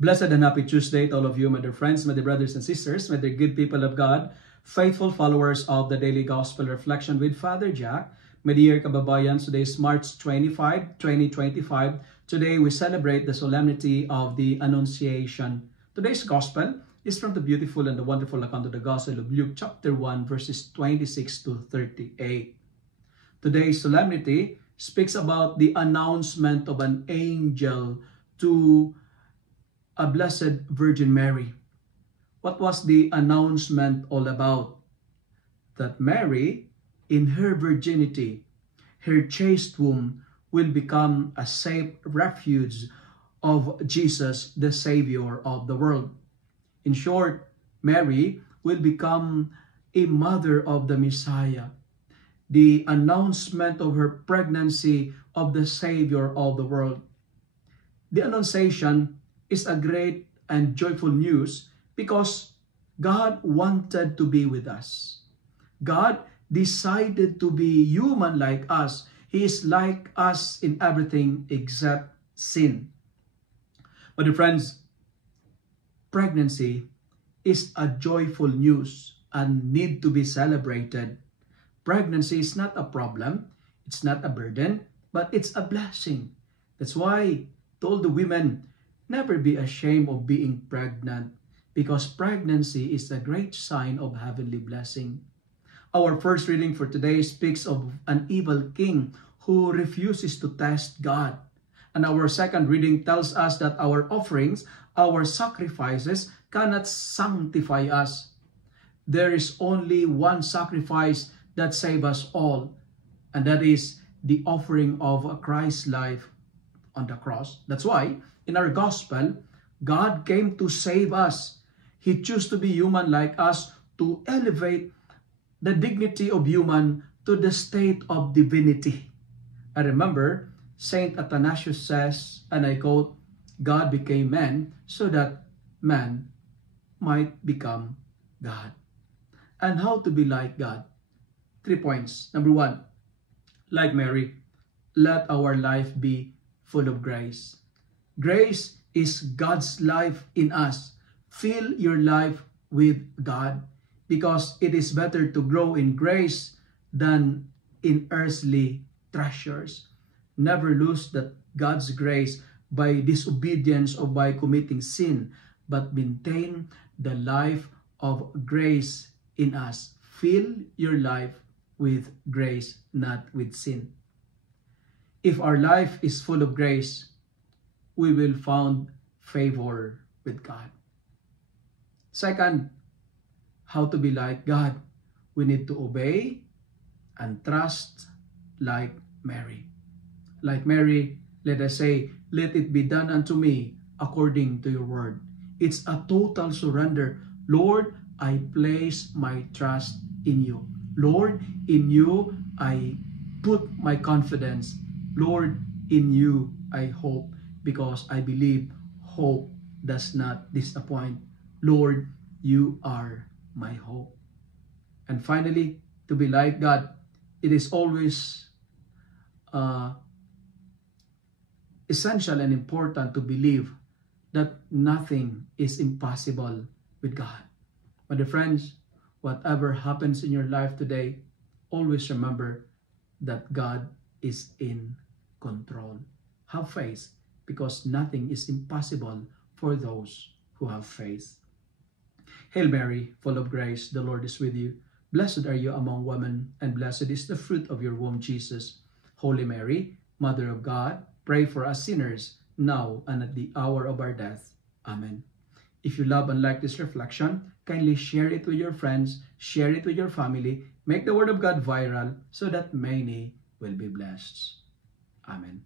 Blessed and happy Tuesday to all of you, my dear friends, my dear brothers and sisters, my dear good people of God, faithful followers of the Daily Gospel Reflection with Father Jack. My dear kababayan, today is March 25, 2025. Today we celebrate the solemnity of the Annunciation. Today's Gospel is from the beautiful and the wonderful account of the Gospel of Luke chapter 1 verses 26 to 38. Today's solemnity speaks about the announcement of an angel to a Blessed Virgin Mary. What was the announcement all about? That Mary, in her virginity, her chaste womb, will become a safe refuge of Jesus, the Savior of the world. In short, Mary will become a mother of the Messiah. The announcement of her pregnancy of the Savior of the world. The Annunciation is a great and joyful news because God wanted to be with us. God decided to be human like us. He is like us in everything except sin. But dear friends, pregnancy is a joyful news and need to be celebrated. Pregnancy is not a problem, it's not a burden, but it's a blessing. That's why I told the women, never be ashamed of being pregnant, because pregnancy is a great sign of heavenly blessing. Our first reading for today speaks of an evil king who refuses to test God. And our second reading tells us that our offerings, our sacrifices, cannot sanctify us. There is only one sacrifice that saves us all, and that is the offering of Christ's life on the cross. That's why in our gospel, God came to save us. He chose to be human like us to elevate the dignity of human to the state of divinity. I remember Saint Athanasius says, and I quote, God became man so that man might become God. And how to be like God? 3 points. Number 1, like Mary, let our life be full of grace. Grace is God's life in us. Fill your life with God, because it is better to grow in grace than in earthly treasures. Never lose that God's grace by disobedience or by committing sin, but maintain the life of grace in us. Fill your life with grace, not with sin. If our life is full of grace, we will find favor with God. Second, how to be like God? We need to obey and trust like Mary. Like Mary, let us say, let it be done unto me according to your word. It's a total surrender. Lord, I place my trust in you. Lord, in you I put my confidence. Lord, in you I hope, because I believe hope does not disappoint. Lord, you are my hope. And finally, to be like God, it is always essential and important to believe that nothing is impossible with God. My dear friends, whatever happens in your life today, always remember that God is in control. Have faith, because nothing is impossible for those who have faith. Hail Mary, full of grace, the Lord is with you. Blessed are you among women, and blessed is the fruit of your womb, Jesus. Holy Mary, Mother of God, pray for us sinners, now and at the hour of our death. Amen. If you love and like this reflection, kindly share it with your friends, share it with your family, make the Word of God viral so that many will be blessed. Amen.